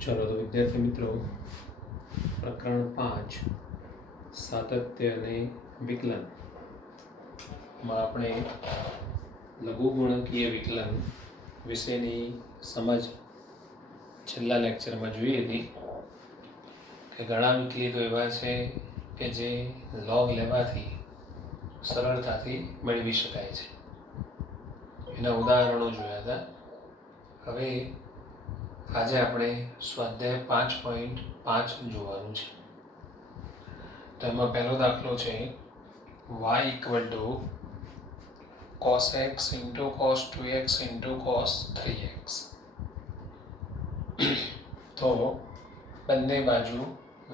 ચલો તો વિદ્યાર્થી મિત્રો, પ્રકરણ 5 સાતત્ય અને વિકલનમાં આપણે લઘુગુણકીય વિકલન વિશેની સમજ છેલ્લા લેક્ચરમાં જોઈ હતી કે ઘણા વિકલિતો એવા છે કે જે લોગ લેવાથી સરળતાથી મેળવી શકાય છે. એના ઉદાહરણો જોયા હતા. હવે આજે આપણે સ્વાધ્યાય 5.5 જોવાનું છે. તો એમાં પહેલો દાખલો છે y = cos x * cos 2x * cos 3x. તો બંને બાજુ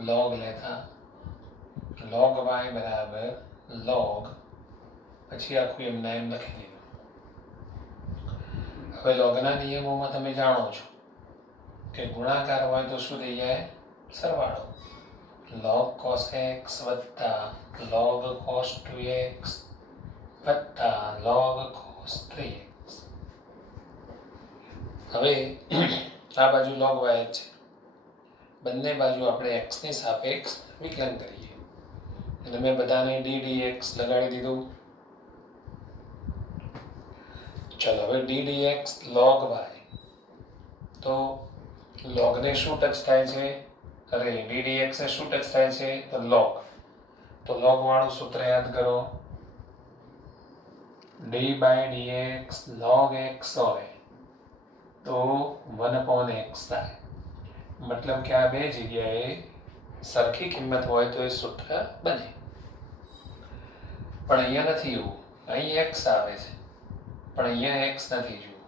log લેતા log y = log, પછી આખું એમના એમ લખી દીધું. હવે લોગના નિયમોમાં તમે જાણો છો કે ગુણાકાર હોય તો શું થઈ જાય? સરવાળો. log cos x + log cos 2x + log cos 3x. હવે આ બાજુ log y છે, બંને બાજુ આપણે x ની સાપેક્ષ વિકલન કરીએ એટલે મેં બધાને d dx લગાડી દીધું. ચલો હવે d dx log y, તો log ને શું ટચ થાય છે? અરે d dx ને શું ટચ થાય છે? તો log. તો log વાળું સૂત્ર યાદ કરો, d/dx log x હોય તો 1/x થાય. મતલબ કે આ બે જગ્યાએ સરખી કિંમત હોય તો એ સૂત્ર બને. પણ અહીંયા નથી એવું. અહીં x આવે છે પણ અહીંયા x નથી. જુઓ,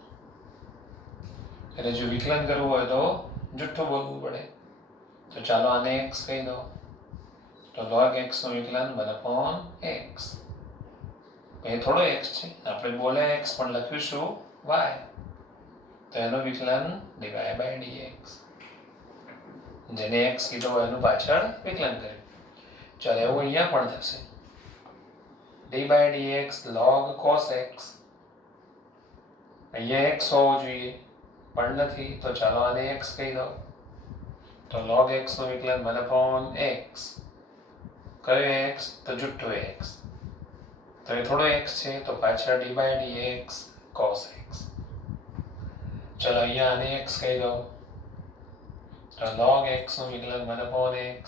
એટલે જો વિકલન કરવું હોય તો જુઠ્ઠું બોલવું પડે. તો ચાલો આને x કહી દો. તો log x નું વિકલન 1/x. એ થોડો x છે, આપણે બોલ્યા x પણ લખ્યું શું? y. તો એનું વિકલન dy/dx. જેને x કીધો હોય એનું પાછળ વિકલન કર્યું. ચાલો એવું અહીંયા પણ થશે. d/dx log cos x. અહીંયા x હોવો જોઈએ પણ નથી, તો ચાલો આને x કહી દો. તો log x નું વિકલન 1/x. કયો x? તો જુઠ્ઠો x. તો એ થોડો x છે તો પાછળ d/dx cos x. ચલો અહીંયા આને x કહી દો. તો log x નું વિકલન 1/x.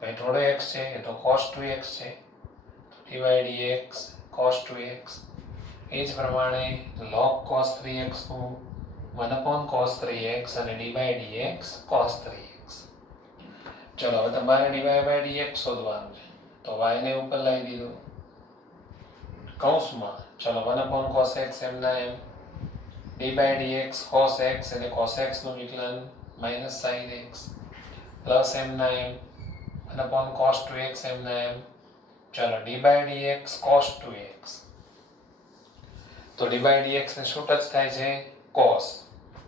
એ થોડો x છે, એ તો cos 2x છે, તો d/dx cos 2x. એ જ પ્રમાણે log cos 3x નું 1/cos 3x અને d/dx cos 3x. ચલો હવે તમારે dy/dx શોધવાનું છે. તો y ને ઉપર લાવી દીધું કૌંસમાં. ચલો 1/cos x એમના એમ, d/dx cos x એટલે cos x નું વિકલન -sin x પ્લસ એમના એમ 1/cos 2x એમના એમ. ચલો d/dx cos 2x. તો d/dx ને શું ટચ થાય છે? cos.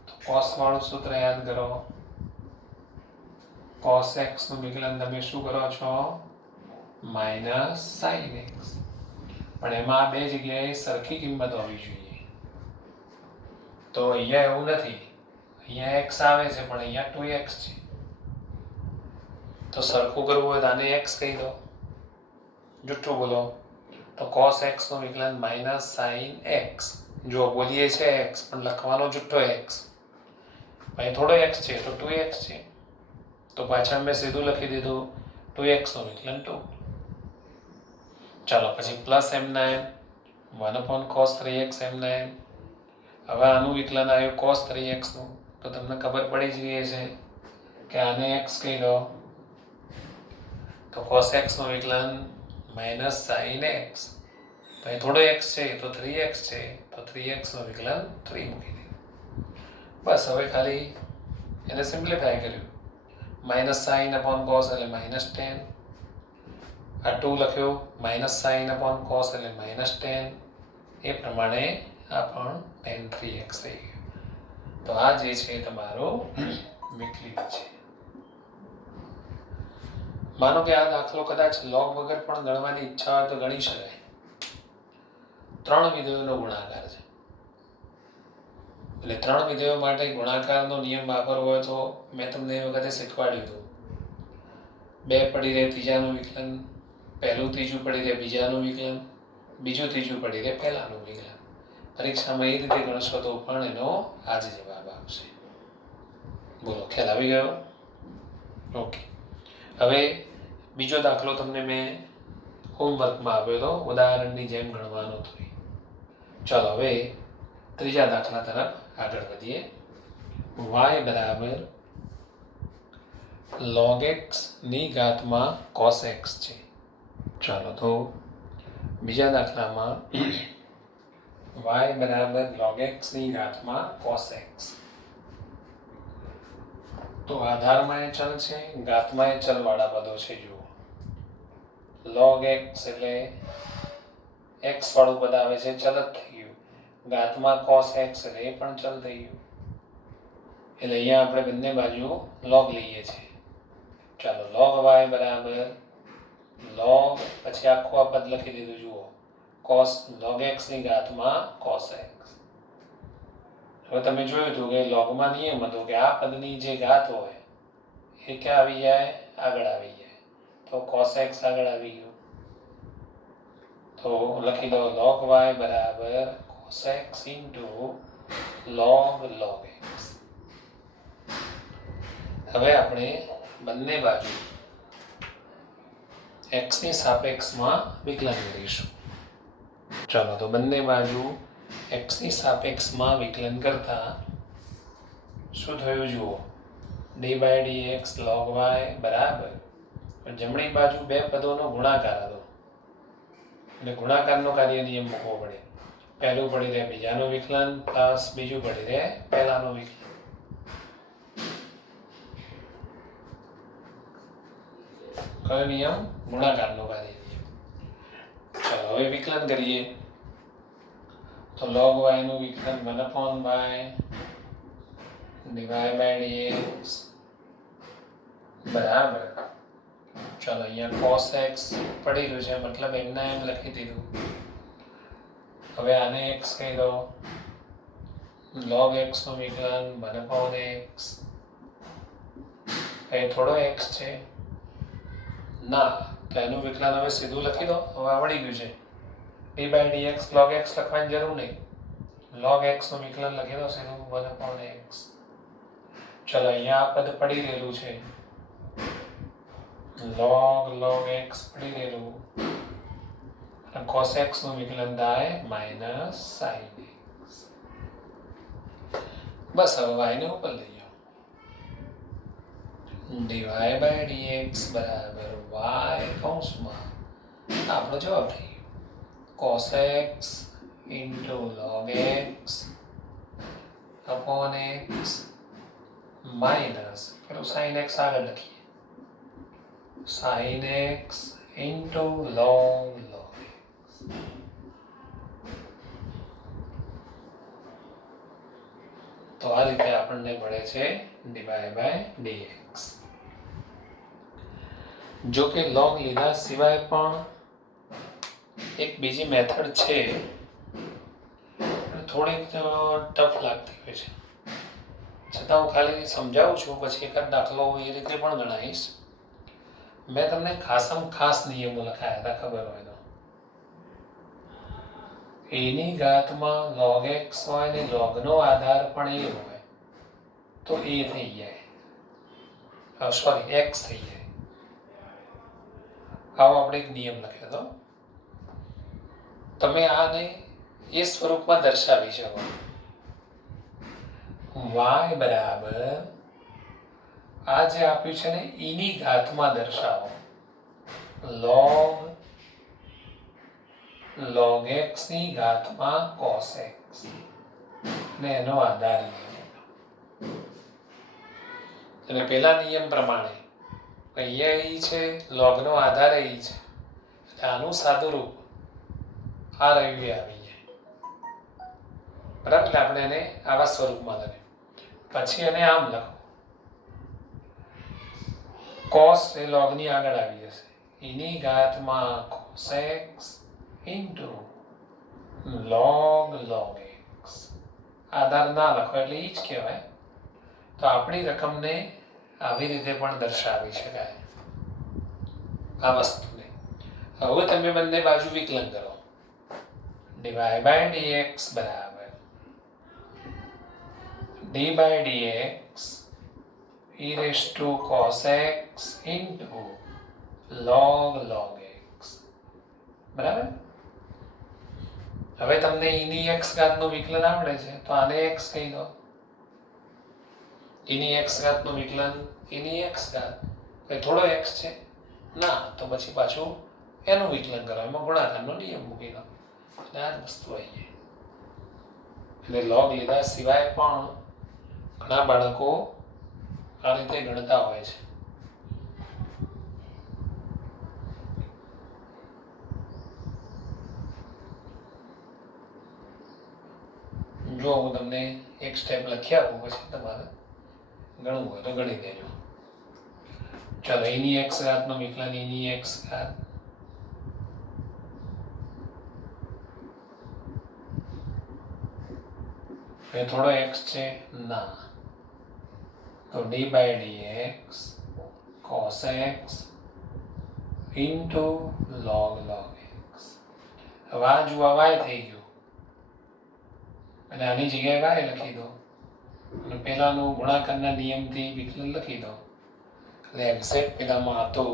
તો cos વાળું સૂત્ર યાદ કરો. cos x નું વિકલન તમે શું કરો છો? -sin x. પણ એમાં બે જગ્યાએ સરખી કિંમત હોવી જોઈએ. તો અહીંયા એવું નથી. અહીંયા x આવે છે પણ અહીંયા 2x છે. તો સરખું કરવું હોય તો આને x કહી દો. જુઠ્ઠું બોલો. તો cos x નું વિકલન -sin x. જો બોલીએ છે x પણ લખવાનો જુઠ્ઠો x. અહીં થોડો x છે તો 2x છે. તો પાછળ મેં સીધું લખી દીધું 2x નું વિકલન 2. ચાલો પછી પ્લસ એમના એમ 1/cos 3x એમના એમ. હવે આનું વિકલન આવ્યું cos 3x નું. તો તમને ખબર પડી જ ગઈ છે કે આને x કહી દો. તો cos x નું વિકલન -sin x. તો અહીં થોડો x છે તો 3x છે, તો 3x નું વિકલન 3 મૂકી દીધું. બસ હવે ખાલી એને સિમ્પ્લિફાય કર્યું. -sin/cos એટલે -tan. આ 2 લખ્યો, -sin/cos એટલે -tan. એ પ્રમાણે આ પણ tan 3x થઈ ગયું. તો આ જે છે તમારો વિકલિત છે. માનો કે આ દાખલો કદાચ log વગર પણ ગણવાની ઈચ્છા હોય તો ગણી શકાય. 3 વિધેયોનો ગુણાકાર છે. એટલે 3 વિધેયો માટે ગુણાકારનો નિયમ વાપરવો હોય તો મેં તમને એ વખતે શીખવાડ્યું હતું. 2 પડી રહે ત્રીજાનું વિકલન, પહેલું ત્રીજું પડી રહે બીજાનું વિકલન, બીજું ત્રીજું પડી રહે પહેલાનું વિકલન. પરીક્ષામાં એ રીતે ગણશો તો પણ એનો આ જ જવાબ આવશે. બોલો, ખ્યાલ આવી ગયો? ઓકે. હવે બીજો દાખલો તમને મેં હોમવર્કમાં આપ્યો હતો, ઉદાહરણની જેમ ગણવાનો હતો. ચાલો હવે ત્રીજા દાખલા તરફ આગળ વધીએ. y બરાબર log x ની ઘાતમાં cos x છે. ચાલો તો બીજા દાખલામાં y બરાબર log x ની ઘાતમાં cos x. તો આધારમાં એ ચલ છે, ઘાતમાં એ ચલવાળા પદો છે. જુઓ, log x એટલે x વાળું પદ આવે છે, ચલ જ થઈ ગયું. ઘાતમાં cos x એટલે એ પણ ચલ થઈ ગયું. એટલે અહીંયા આપણે બંને બાજુ log લઈએ છીએ. ચાલો, log y બરાબર log પછી આખું આ પદ લખી દીધું. જુઓ, cos log x ની ઘાતમાં cos x. હવે તમે જોયું હતું કે લોગમાં નિયમ હતો કે આ પદની જે ઘાત હોય એ ક્યાં આવી જાય? આગળ આવી જાય. તો cos x આગળ આવી ગયું. તો લખી દો log y બરાબર cos x into log x. હવે આપણે બંને બાજુ x ની સાપેક્ષમાં વિકલન કરીશું. ચાલો તો બંને બાજુ x ની સાપેક્ષમાં વિકલન કરતા શું થયું? જુઓ, d by dx log y બરાબર જમણી બાજુ બે પદોનો ગુણાકાર હતો એટલે ગુણાકારનો કાર્ય નિયમ મૂકવો પડે. પહેલું પડી રહે બીજાનું વિકલન પ્લસ બીજું પડી રહે પહેલાનું વિકલન. કયો નિયમ? ગુણાકારનો કાર્ય નિયમ. ચાલો હવે વિકલન કરીએ. તો log y નું વિકલન 1/y dy by dx બરાબર. ચાલો અહીંયા cos x પડી ગયું છે, મતલબ એમના એમ લખી દીધું. હવે આને x કહી દો. log x નું વિકલન 1/x. એ થોડો x છે ના, તો એનું વિકલન હવે સીધું લખી દો. હવે આવડી ગયું છે. d by dx log x લખવાની જરૂર નહીં. log x નું વિકલન લખી દો સીધું 1/x. ચલો અહીંયા આ પદ પડી રહેલું છે, log x પડી રહેલું. cos x નું વિકલન થાય -sin x. બસ હવે y ને ઉપર લઈ જાઓ. dy by dx બરાબર y કૌંસમાં આપણો જવાબ થઈ ગયો cos x into log x upon x minus પેલું sin x આગળ લખીએ sin x into log x. તો આ રીતે આપણને મળે છે dy by dx. જો કે log લીધા સિવાય પણ એક બીજી મેથડ છે, થોડીક ટફ લાગતી હોય છે, છતાં હું ખાલી સમજાવું છું. પછી એકાદ દાખલો એ રીતે પણ ગણાવીશ. મેં તમને ખાસ નિયમો લખાયા હતા, ખબર હોય તો. એની ઘાતમાં log x હોય ને logનો આધાર પણ એ હોય તો એ થઈ જાય, સોરી x થઈ જાય. આવો આપણે એક નિયમ લખ્યો હતો. તમે આને એ સ્વરૂપમાં દર્શાવી શકો. y બરાબર આ જે આપ્યું છે ને એની ઘાતમાં દર્શાવો. log x ની ઘાતમાં cos x ને એનો આધાર અને પેલા નિયમ પ્રમાણે અહીંયા ઈ છે, logનો આધાર ઈ છે, એટલે આનું સાદું રૂપ આ રહ્યું એ આવી જાય. બરાબર? એટલે આપણે એને આવા સ્વરૂપમાં લખીએ. પછી એને આમ લખો. cos એ logની આગળ આવી જશે. એની ઘાતમાં cos x into log x. આધાર ના લખો એટલે એ જ કહેવાય. તો આપણી રકમને આવી રીતે પણ દર્શાવી શકાય આ વસ્તુને. હવે તમે બંને બાજુ વિકલન કરો. dy/dx બરાબર d/dx e cos x into log x. બરાબર. હવે તમને eની x ઘાતનું વિકલન આવડે છે તો આને x કહી દો. eની x ઘાતનું વિકલન eની x ઘાત કઈ થોડો x છે ના, તો પછી પાછું એનું વિકલન કરો, એમાં ગુણાકારનો નિયમ મૂકી દો અને આ જ વસ્તુ આવી જાય. એટલે લોગ લીધા સિવાય પણ ઘણા બાળકો આ રીતે ગણતા હોય છે. જો હું તમને એક સ્ટેપ લખી આપું પછી તમારે ગણવું હોય તો ગણી દેજો. ચાલો, એની x ઘાતનો વિકલન એની x ઘાત એ થોડો x છે ના, તો d/dx cos x into log x. હવે આ જુઓ y થઈ ગયું અને આની જગ્યાએ y લખી દો અને પેલાનું ગુણાકારના નિયમથી વિકલન લખી દો એટલે એક્ઝેક્ટ પેલામાં આ તો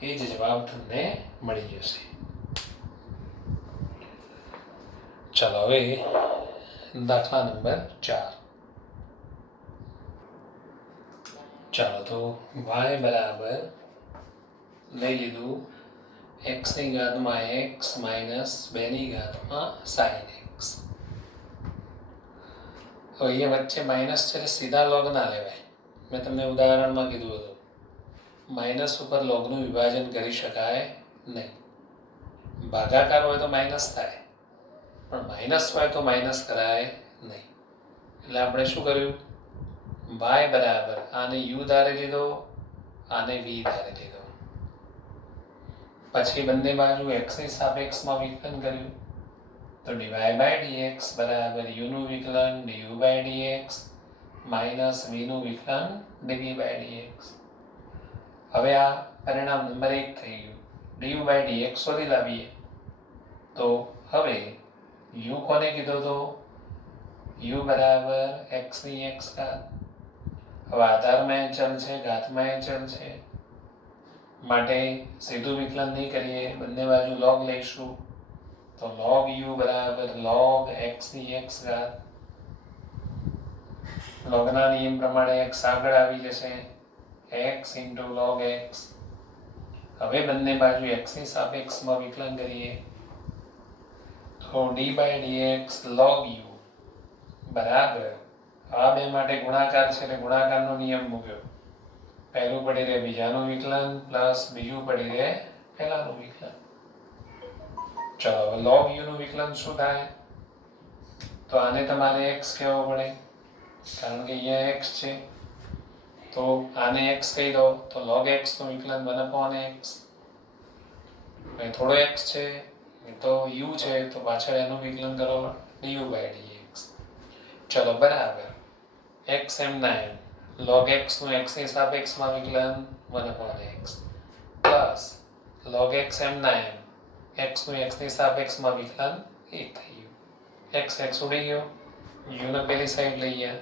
એ જ જવાબ તમને મળી જશે. ચાલો હવે દાખલા નંબર 4. ચાલો તો y બરાબર લઈ લીધું x ની ઘાતમાં x માઇનસ 2 ની ઘાતમાં sin x. તો અહીંયા વચ્ચે માઇનસ છે એટલે સીધા લોગ ના લેવાય. મેં તમને ઉદાહરણમાં કીધું હતું માઇનસ ઉપર લોગનું વિભાજન કરી શકાય નહીં. ભાગાકાર હોય તો માઇનસ થાય પણ માઇનસ હોય તો માઇનસ કરાય નહીં. એટલે આપણે શું કર્યું, y બરાબર આને u ધારી લીધો, આને v ધારી લીધો. પછી બંને બાજુ x ની સાપેક્ષમાં વિકલન કર્યું તો dy/dx બરાબર u નું વિકલન du/dx માઇનસ v નું વિકલન dv/dx. હવે આ પરિણામ નંબર 1 થઈ ગયું. du/dx શોધી લાવીએ તો હવે u કોને કીધો તો u બરાબર x ની x ઘાત. હવે આધારમાં ચલ છે, ઘાતમાં ચલ છે માટે સીધું વિકલન નહીં કરીએ, બંને બાજુ log લઈશું તો log u બરાબર log x ની x ઘાત. લોગના નિયમ પ્રમાણે x આગળ આવી જશે, x into log x. હવે બંને બાજુ x ની સાપેક્ષમાં વિકલન કરીએ તો d/dx log u બરાબર આ બે માટે ગુણાકાર છે એટલે ગુણાકારનો નિયમ મૂક્યો. પહેલું પડી રહે બીજાનું વિકલન પ્લસ બીજું પડી રહે પહેલાનું વિકલન. ચલો log u નું વિકલન શું થાય તો આને તમારે x કહેવો પડે કારણ કે અહીંયા x છે તો આને x કહી દો તો log x નું વિકલન 1/x. થોડો x છે તો u છે તો પાછળ એનું વિકલન કરો du/dx. ચલો બરાબર x m9 log x નું x ની સાપેક્ષમાં વિકલન 1/x plus log x m9 x નું x ની સાપેક્ષમાં વિકલન 1 થઈ ગયું. x ઉડી ગયો, u ને પેલી સાઈડ લઈ ગયા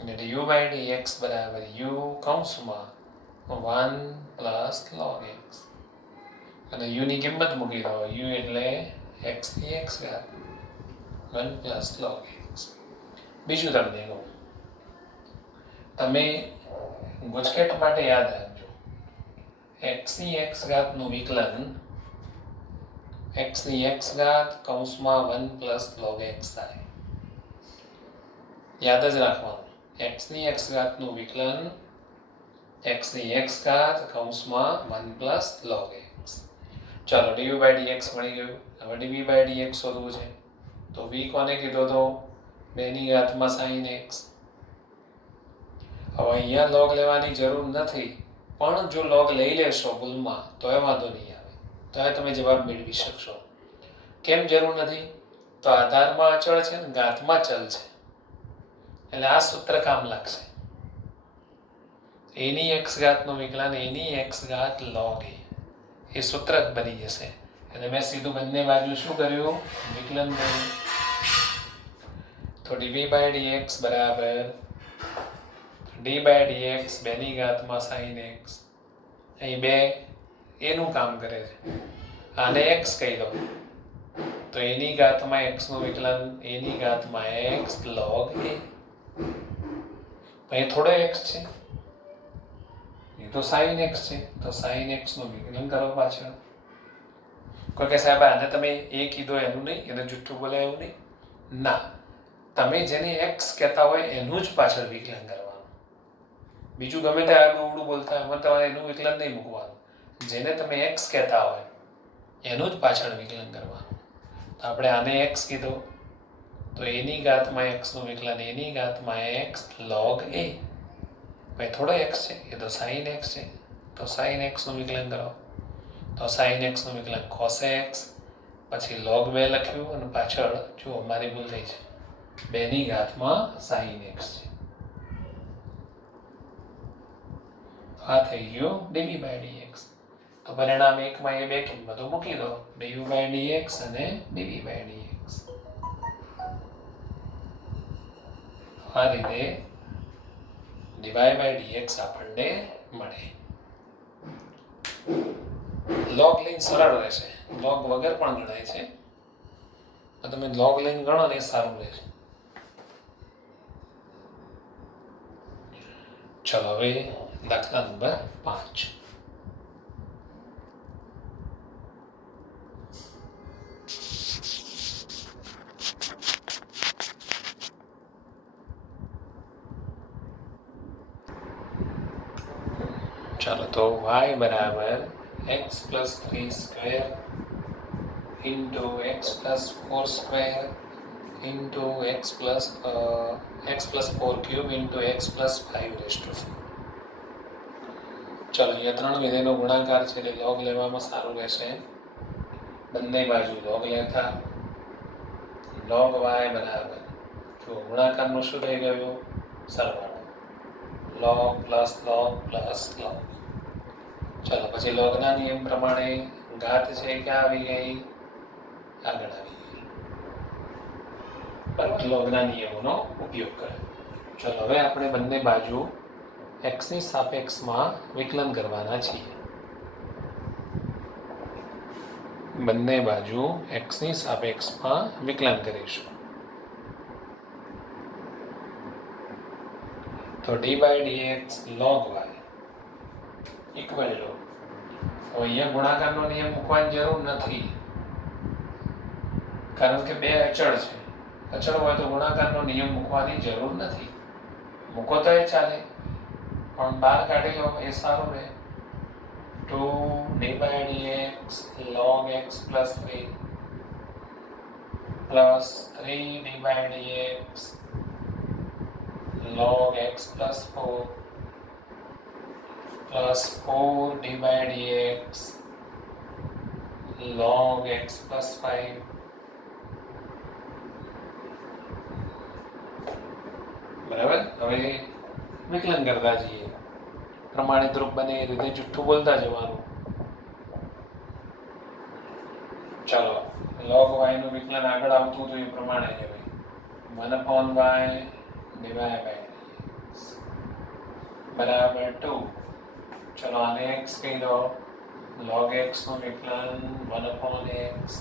અને du/dx બરાબર u કૌંસમાં 1 પ્લસ log x અને u ની કિંમત મૂકી દો. u એટલે x ની x ઘાત 1 પ્લસ log x. બીજું તમને કહું, તમે ગુજકેટ માટે યાદ રાખજો x ની x ઘાતનું વિકલન x ની x ઘાત કૌંસમાં 1 પ્લસ log x થાય. યાદ જ રાખવાનું x ની x ઘાતનું વિકલન x ની x ઘાત કૌંસમાં 1 પ્લસ log x. ચાલો du/dx મળી ગયું. હવે dv/dx શોધવું છે તો v કોને કીધો તો 2 ની ઘાતમાં sin x. હવે અહીંયા log લેવાની જરૂર નથી પણ જો log લઈ લેશો ભૂલમાં તો એ વાંધો નહીં આવે, તો એ તમે જવાબ મેળવી શકશો. કેમ જરૂર નથી તો આધારમાં અચળ છે ને ઘાતમાં ચલ છે એટલે આ સૂત્ર કામ લાગશે. એની એક્સ ઘાતનું વિકલન એની એક્સ ઘાત log a એ સૂત્ર જ બની જશે. એટલે મેં સીધું બંને બાજુ શું કર્યું? વિકલન કર્યું. તો dv by dx બરાબર d by dx 2 ની ઘાતમાં sin x. અહીં 2 એનું કામ કરે છે. આને x કહી દો તો એની ઘાતમાં x નું વિકલન એની ઘાતમાં x log a. અહીં થોડો x છે, એ તો sin x છે, તો sin x નું વિકલન કરો પાછળ. કોઈ કે સાહેબ આને તમે a કીધો એનું નહીં, એને જુઠ્ઠું બોલાય એવું નહીં. ના, તમે જેને x કહેતા હોય એનું જ પાછળ વિકલન કરવાનું. બીજું ગમે તે આગળ ઉડું બોલતા હોય એમાં તમારે એનું વિકલન નહીં મૂકવાનું. જેને તમે x કહેતા હોય એનું જ પાછળ વિકલન કરવાનું. તો આપણે આને x કીધો તો એની ઘાતમાં x નું વિકલન એની ઘાતમાં x log a. ભાઈ થોડો x છે, એ તો sin x છે, તો sin x નું વિકલન કરો તો sin x નું વિકલન cos x, પછી log 2 લખ્યું અને પાછળ જુઓ મારી ભૂલ થઈ છે, 2 ની ઘાતમાં sin x છે. આ થઈ ગયું dv by dx. તો પરિણામ 1 માં એ બે કિંમતો મૂકી દો, dv by dx અને dv by dx. આ રીતે dy by dx આપણને મળે. log લઈને સરળ રહેશે, log વગર પણ ગણાય છે, તો તમે log લઈને ગણો ને એ સારું રહેશે. ચલો હવે દાખલા નંબર 5. ચાલો તો y બરાબર x plus 3 square into x plus 4 square into x plus 4 cube into x plus 5 raised to 4. ચાલો અહીંયા ત્રણ વિધેયનો ગુણાકાર છે એટલે log લેવામાં સારું રહેશે. બંને બાજુ log લેતા log y બરાબર જો ગુણાકારનું શું થઈ ગયું? સરવાળો. log plus log plus log. ચાલો પછી લોગના નિયમ પ્રમાણે ઘાત છે ક્યાં આવી ગઈ? આગળ આવી ગઈ. બરાબર, લોગના નિયમોનો ઉપયોગ કર્યો. ચાલો હવે આપણે બંને બાજુ x ની સાપેક્ષમાં વિકલન કરવાના છીએ. બંને બાજુ x ની સાપેક્ષમાં વિકલન કરીશું. તો d by dx log y equal to, હવે અહીંયા ગુણાકારનો નિયમ મૂકવાની જરૂર નથી કારણ કે બે અચળ છે. અચળ હોય તો ગુણાકારનો નિયમ મૂકવાની જરૂર નથી. મૂકો તો એ ચાલે પણ બહાર કાઢી લો એ સારું રહે. 2 d by dx log x plus 3 plus 3 d by dx log x plus 4 plus 4 d by dx log x plus 5 બરાબર. હવે વિકલન કરતા જઈએ, પ્રમાણિત રૂપ બને એ રીતે જુઠ્ઠું બોલતા જવાનું. ચાલો log y નું વિકલન આગળ આવતું હતું એ પ્રમાણે છે ભાઈ 1/y divided by dx બરાબર 2. ચલો આને x કહી દો, log x નું વિકલન 1/x.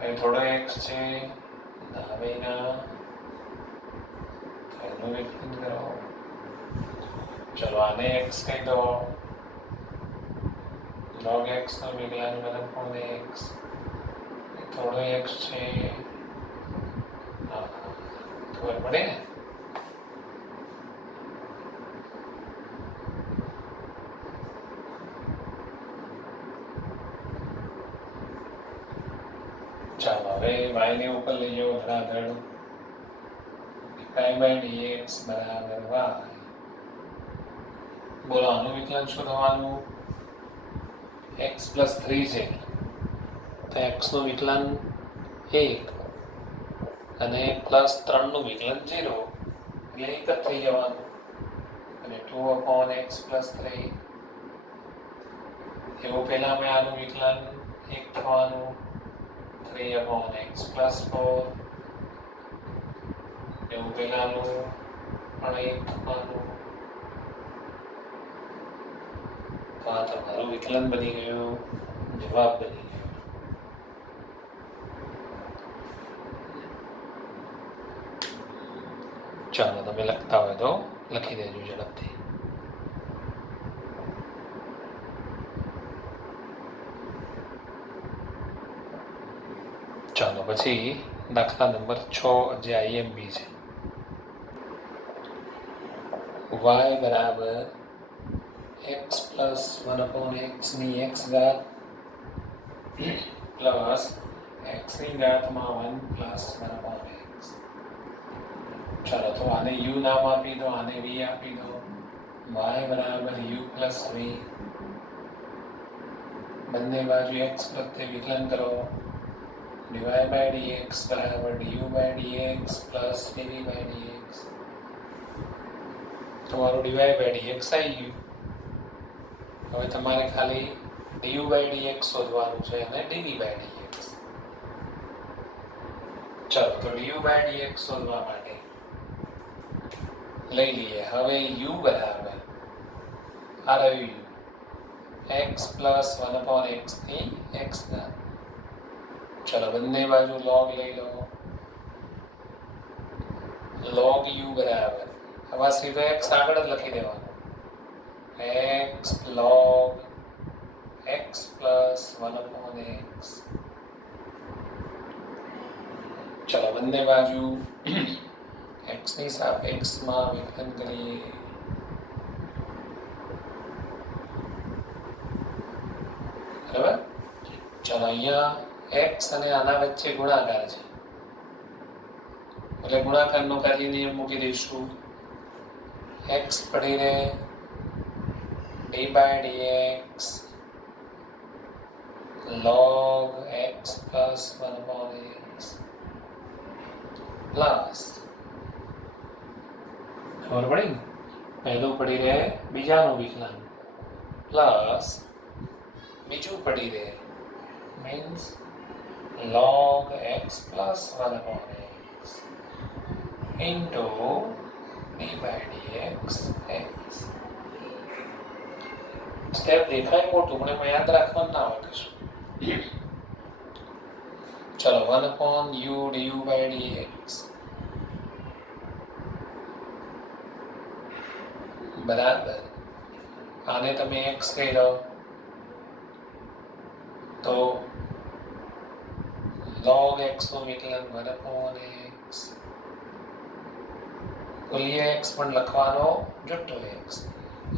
અહીં થોડો x છે, ડાબેના એનું વિકલન કરો. ચલો આને x કહી દો, log x નું વિકલન 1/x. થોડો x છે, ખબર પડે ને? ચાલો હવે y ને ઉપર લઈ જાઓ ધડાધડ. dy by dx બરાબર y. બોલો આનું વિકલન શું થવાનું? x plus 3 છે તો x નું વિકલન 1 અને પ્લસ 3 નું વિકલન 0. એટલે એક જ થઈ જવાનું અને 2/x + 3 એવું પહેલા મેં આનું વિકલન 1 થવાનું 3/x + 4 એવું પહેલાનું પણ 1 થવાનું તો આ તમારું વિકલન બની ગયું જવાબ બની ગયો ચાલો તમે લખતા હોય તો લખી દેજો ઝડપથી ચાલો પછી દાખલા નંબર 6 જે આઈએમપી છે y બરાબર x + 1/x ની x ઘાત પ્લસ x ની ઘાતમાં 1 + 1/x ચાલો તો આને u નામ આપી દો આને v આપી દો y બરાબર u + v બંને બાજુ x પ્રત્યે વિકલન કરો dy/dx બરાબર du/dx + dv/dx તમારું dy/dx આવી ગયું હવે તમારે ખાલી du/dx શોધવાનું છે અને dv/dx ચાલો તો du/dx શોધવા માટે લઈ લઈએ હવે u બરાબર આ રહ્યું u x + 1/x ની x ઘાત ચલો બંને બાજુ log લઈ લો log u બરાબર હવે સીધો x આગળ જ લખી દેવાનો x log x + 1/x ચલો બંને બાજુ x ની સાપેક્ષમાં વિકલન કરીએ બરાબર ચલો અહીંયા x અને આના વચ્ચે ગુણાકાર છે એટલે ગુણાકારનો કાર્ય નિયમ મૂકી દઈશું x પડી રહે d/dx log x + 1/x plus ખબર પડી ને પહેલું પડી રહે બીજાનું વિકલન પ્લસ બીજું પડી રહે means log x + 1/x into d/dx x step દેખાય મોટું પણ એમાં યાદ રાખવાનું ના હોય કશું ચલો 1/u du/dx બરાબર આને તમે x કહી દો તો log x નું વિકલન 1/x ભૂલીએ x પણ લખવાનો જુટ્ટો x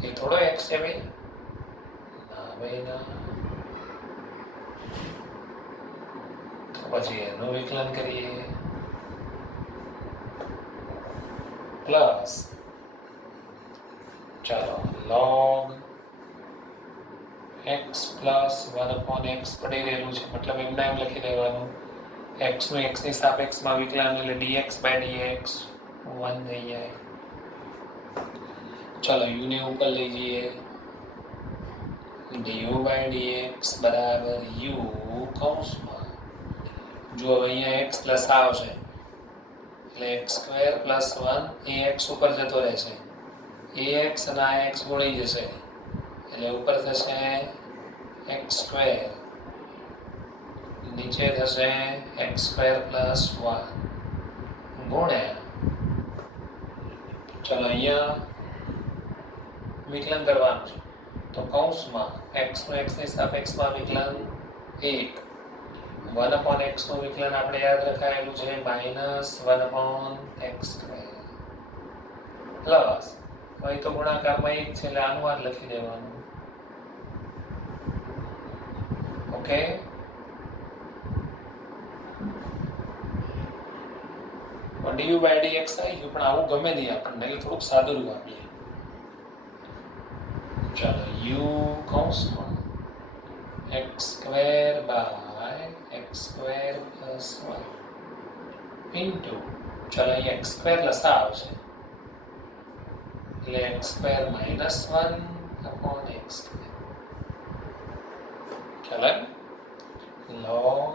એ થોડો x છે ભાઈ ના ભાઈ ના તો પછી એનું વિકલન કરીએ પ્લસ ચાલો log x + 1/x પડી રહેલું છે મતલબ એમને એમ લખી દેવાનું x નું x ની સાપેક્ષમાં વિકલન એટલે dx/dx 1 થઈ જાય ચલો u ને ઉપર લઈ જઈએ du/dx બરાબર u કૌંસમાં જો અહીંયા x પ્લસ આવશે એટલે x² + 1 એ x ઉપર જતો રહેશે ax અને આ x ગુણી જશે એટલે ઉપર થશે x² નીચે થશે x² + 1 ગુણ્યા ચલો અહીંયા વિકલન કરવાનું છે તો કૌંસમાં x નું x ની સાપેક્ષમાં વિકલન 1 1/x નું વિકલન આપણે યાદ રખાયેલું છે -1/x² પ્લસ અહીં તો ગુણાકારમાં 1 છે એટલે આનું આ લખી દેવાનું ઓકે du/dx આવી ગયું પણ આવું ગમે નહીં આપણને એટલે થોડુંક સાદું રૂપ આપીએ ચાલો u કૌંસમાં x² / x² + 1 ઇન્ટુ ચાલો અહીં x² લસા આવશે એટલે x square minus 1 upon x square. ચાલે log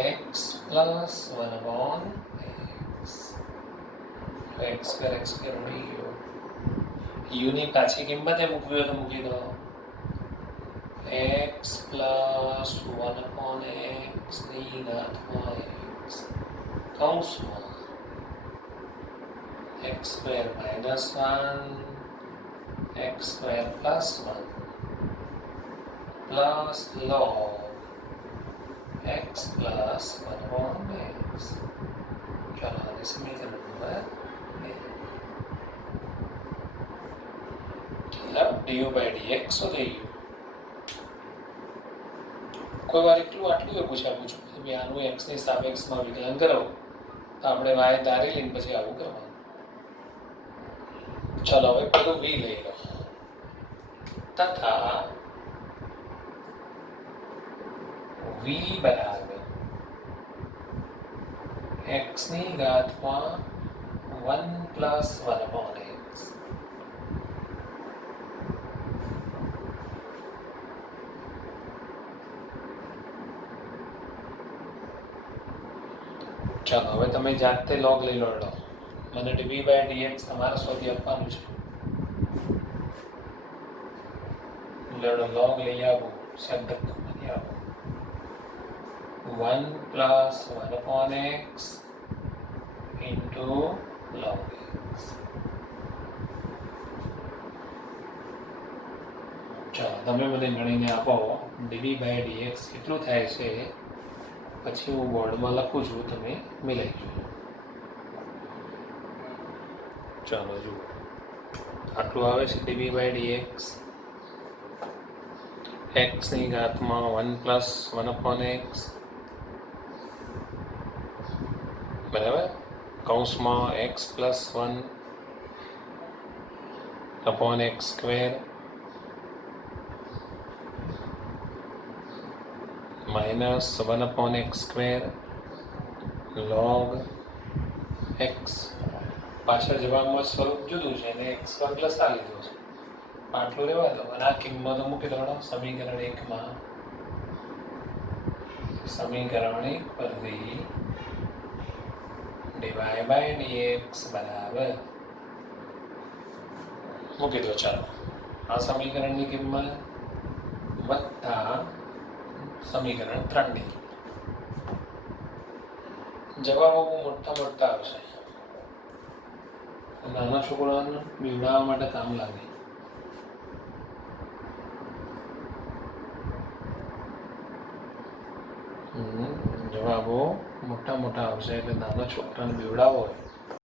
x plus 1 upon x. x square ઉડી ગયો. u ની પાછી કિંમત એ મૂકવી હોય તો મૂકી દો. x પ્લસ 1 અપોન x ની ઘાતમાં x કૌંસમાં x square minus 1 x square plus 1 plus log x plus 1 upon x. ચાલો આને સમીકરણ નંબર 2 du by dx થઈ ગયું. કોઈ વાર એટલું આટલું એ પૂછ્યું કે આનું x ની સાપેક્ષમાં વિકલન કરો તો આપણે y ધારી લઈને પછી આવું કરવાનું. ચલો હવે પેલું v લઈ લો. તથા v બરાબર x ની ઘાતમાં 1 પ્લસ 1 અપોન x. ચાલો હવે તમે જાતે log લઈ લો. મને dv by dx તમારે શોધી આપવાનું છે. લડો log લઈ આવો. શબ્દ લઈ આવો. 1 plus 1 upon x into log x. ચાલો તમે મને ગણીને આપો dv by dx કેટલું થાય છે. પછી હું બોર્ડમાં લખું છું, તમે મિલાઈ જોજો. ચાલો જુઓ આટલું આવે છે dv by dx. x ની ઘાતમાં 1 પ્લસ 1 અપોન x બરાબર કૌંસમાં x plus 1 upon x square minus 1 upon x square log x. પાછળ જવાબમાં સ્વરૂપ જુદું છે અને x વર્ગ લસા લીધો છે. આટલું રહેવા દો અને આ કિંમતો મૂકી દો સમીકરણ 1 માં. સમીકરણ 1 પરથી dy by dx બરાબર મૂકી દો. ચાલો આ સમીકરણની કિંમત વત્તા સમીકરણ 3 ની જવાબો બહુ મોટા મોટા આવશે. નાના છોકરાઓને બીવડાવવા માટે કામ લાગે. જવાબો મોટા મોટા આવશે એટલે નાના છોકરાને બીવડાવો હોય